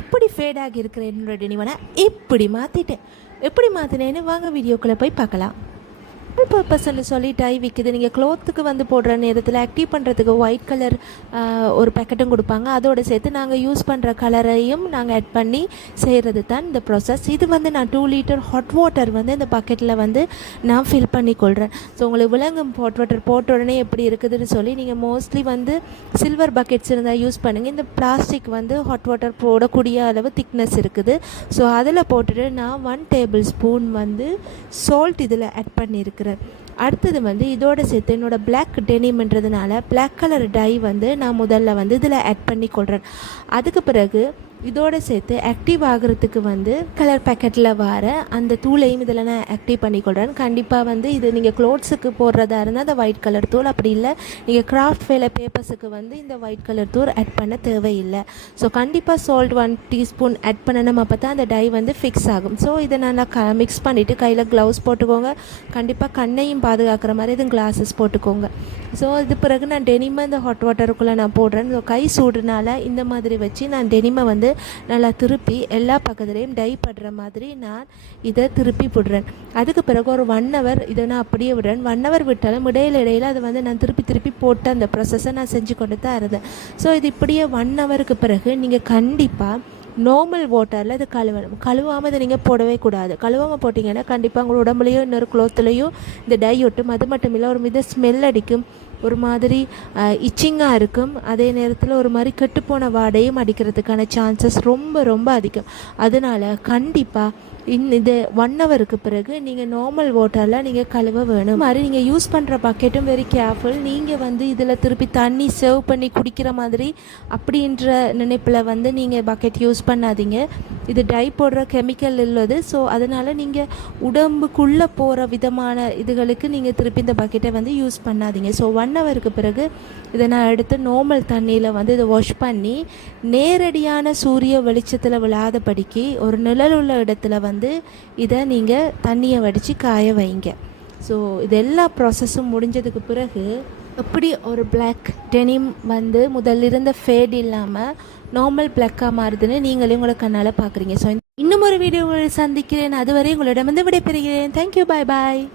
இப்படி ஃபேட் ஆகி இருக்கிற என்னோட டெனிமை இப்படி மாற்றிட்டேன். எப்படி மாற்றினேன்னு வாங்க வீடியோக்குள்ளே போய் பார்க்கலாம். பர்பஸ்ன்னு சொல்லி டை விற்குது. நீங்கள் க்ளோத்துக்கு வந்து போடுற நேரத்தில் ஆக்டிவ் பண்ணுறதுக்கு ஒயிட் கலர் ஒரு பேக்கெட்டும் கொடுப்பாங்க. அதோடு சேர்த்து நாங்கள் யூஸ் பண்ணுற கலரையும் நாங்கள் ஆட் பண்ணி செய்கிறது தான் இந்த ப்ராசஸ். இது வந்து நான் 2 லிட்டர் ஹாட் வாட்டர் வந்து இந்த பக்கெட்டில் வந்து நான் ஃபில் பண்ணி கொள்கிறேன். ஸோ உங்களுக்கு விலங்கும் ஹாட் வாட்டர் போட்ட உடனே எப்படி இருக்குதுன்னு சொல்லி நீங்கள் மோஸ்ட்லி வந்து சில்வர் பக்கெட்ஸ் இருந்தால் யூஸ் பண்ணுங்கள். இந்த பிளாஸ்டிக் வந்து ஹாட் வாட்டர் போடக்கூடிய அளவு திக்னஸ் இருக்குது. ஸோ அதில் போட்டுட்டு நான் 1 டேபிள் ஸ்பூன் வந்து சால்ட் இதில் ஆட் பண்ணியிருக்கிறேன். அடுத்தது வந்து இதோட சேர்த்து என்னோடய பிளாக் டெனிம்ன்றதுனால பிளாக் கலர் டை வந்து நான் முதல்ல வந்து இதில் ஆட் பண்ணி கொள்கிறேன். அதுக்கு பிறகு இதோடு சேர்த்து ஆக்டிவ் ஆகிறதுக்கு வந்து கலர் பேக்கெட்டில் வர அந்த தூளையும் இதில் நான் ஆக்டிவ் பண்ணிக்கொள்கிறேன். கண்டிப்பாக வந்து இது நீங்கள் க்ளோத்ஸுக்கு போடுறதா இருந்தால் அந்த ஒயிட் கலர் தூள், அப்படி இல்லை நீங்கள் கிராஃப்ட் வேலை பேப்பர்ஸுக்கு வந்து இந்த ஒயிட் கலர் தூள் ஆட் பண்ண தேவையில்லை. ஸோ கண்டிப்பாக சால்ட் 1 டீஸ்பூன் ஆட் பண்ணணும். அப்போ தான் அந்த டை வந்து ஃபிக்ஸ் ஆகும். ஸோ இதை நல்லா மிக்ஸ் பண்ணிவிட்டு கையில் க்ளவுஸ் போட்டுக்கோங்க. கண்டிப்பாக கண்ணையும் பாதுகாக்கிற மாதிரி இது கிளாஸஸ் போட்டுக்கோங்க. ஸோ இது பிறகு நான் டெனிமை இந்த ஹாட் வாட்டருக்குள்ளே நான் போடுறேன். ஸோ கை சூடுனால இந்த மாதிரி வச்சு நான் டெனிமை வந்து நல்லா திருப்பி எல்லா பக்கத்துலேயும் டை படுற மாதிரி நான் இதை திருப்பி விடுறேன். அதுக்கு பிறகு ஒரு 1 ஹவர் இதை நான் அப்படியே விடுறேன். 1 ஹவர் விட்டாலும் இடையில அதை வந்து நான் திருப்பி போட்டு அந்த ப்ராசஸை நான் செஞ்சு கொண்டு தான் இருந்தேன். ஸோ இது இப்படியே 1 ஹவருக்கு பிறகு நீங்கள் கண்டிப்பாக நார்மல் வாட்டரில் இது கழுவணும். கழுவாமல் இதை நீங்கள் போடவே கூடாது. கழுவாமல் போட்டிங்கன்னா கண்டிப்பாக உங்களோட உடம்புலையும் இன்னொரு க்ளோத்துலேயும் இந்த டை ஒட்டும். அது மட்டும் இல்லை, ஒரு மித ஸ்மெல் அடிக்கும், ஒரு மாதிரி இச்சிங்காக இருக்கும். அதே நேரத்தில் ஒரு மாதிரி கெட்டுப்போன வாடையும் அடிக்கிறதுக்கான சான்சஸ் ரொம்ப அதிகம். அதனால் கண்டிப்பாக இது 1 ஹவருக்கு பிறகு நீங்கள் நார்மல் வாட்டரில் நீங்கள் கழுவ வேணும். மாதிரி நீங்கள் யூஸ் பண்ணுற பக்கெட்டும் வெரி கேர்ஃபுல். நீங்கள் வந்து இதில் திருப்பி தண்ணி சர்வ் பண்ணி குடிக்கிற மாதிரி அப்படின்ற நினைப்பில் வந்து நீங்கள் பக்கெட் யூஸ் பண்ணாதீங்க. இது டை போடுற கெமிக்கல் உள்ளது. ஸோ அதனால் நீங்கள் உடம்புக்குள்ளே போகிற விதமான இதுகளுக்கு நீங்கள் திருப்பி இந்த பக்கெட்டை வந்து யூஸ் பண்ணாதீங்க. ஸோ 1 ஹவருக்கு பிறகு இதை நான் எடுத்து நார்மல் தண்ணியில் வந்து இதை வாஷ் பண்ணி நேரடியான சூரிய வெளிச்சத்தில் விழாதபடிக்கு ஒரு நிழல் உள்ள இடத்துல வந்து இதை நீங்கள் தண்ணியை வடித்து காய வைங்க. ஸோ இது எல்லா ப்ராசஸும் முடிஞ்சதுக்கு பிறகு எப்படி ஒரு பிளாக் டெனிம் வந்து முதல்ல இருந்த ஃபேட் இல்லாமல் நார்மல் பிளாக்காக மாறுதுன்னு நீங்களே உங்களை கண்ணால் பார்க்குறீங்க. ஸோ இன்னும் ஒரு வீடியோ உங்களை சந்திக்கிறேன். அதுவரை உங்களிடம் வந்து விடைபெறுகிறேன். தேங்க்யூ, பாய்.